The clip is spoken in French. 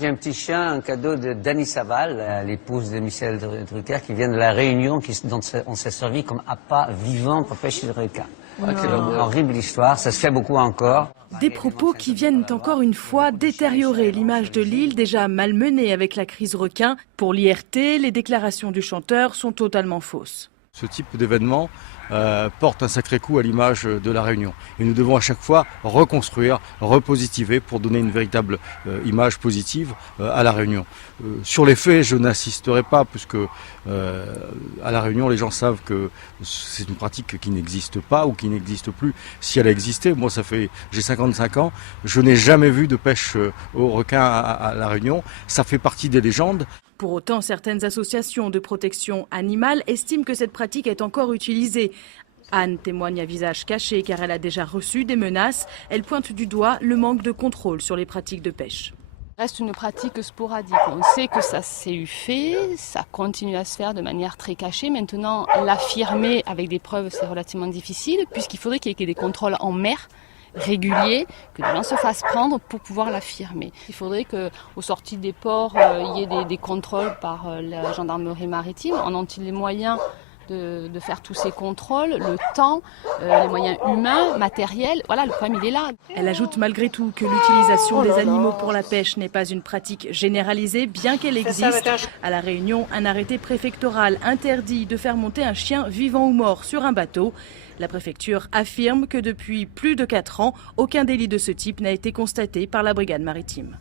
J'ai un petit chien, un cadeau de Dany Saval, l'épouse de Michel Drucker, qui vient de la Réunion, dont on s'est servi comme appât vivant pour pêcher le requin. C'est une horrible histoire, ça se fait beaucoup encore. Des propos qui viennent encore une fois détériorer l'image de l'île déjà malmenée avec la crise requin. Pour l'IRT, les déclarations du chanteur sont totalement fausses. Ce type d'événement porte un sacré coup à l'image de la Réunion. Et nous devons à chaque fois reconstruire, repositiver pour donner une véritable image positive à la Réunion. Sur les faits, je n'insisterai pas puisque à la Réunion, les gens savent que c'est une pratique qui n'existe pas ou qui n'existe plus. Si elle a existé, moi j'ai 55 ans, je n'ai jamais vu de pêche au requin à la Réunion. Ça fait partie des légendes. Pour autant, certaines associations de protection animale estiment que cette pratique est encore utilisée. Anne témoigne à visage caché car elle a déjà reçu des menaces. Elle pointe du doigt le manque de contrôle sur les pratiques de pêche. Reste une pratique sporadique. On sait que ça s'est eu fait, ça continue à se faire de manière très cachée. Maintenant, l'affirmer avec des preuves, c'est relativement difficile puisqu'il faudrait qu'il y ait des contrôles en mer réguliers, que les gens se fassent prendre pour pouvoir l'affirmer. Il faudrait qu'aux sorties des ports, il y ait des contrôles par la gendarmerie maritime. En ont-ils les moyens de faire tous ces contrôles, le temps, les moyens humains, matériels? Voilà, le problème il est là. Elle ajoute malgré tout que l'utilisation des animaux pour la pêche n'est pas une pratique généralisée, bien qu'elle existe. À La Réunion, un arrêté préfectoral interdit de faire monter un chien vivant ou mort sur un bateau. La préfecture affirme que depuis plus de 4 ans, aucun délit de ce type n'a été constaté par la brigade maritime.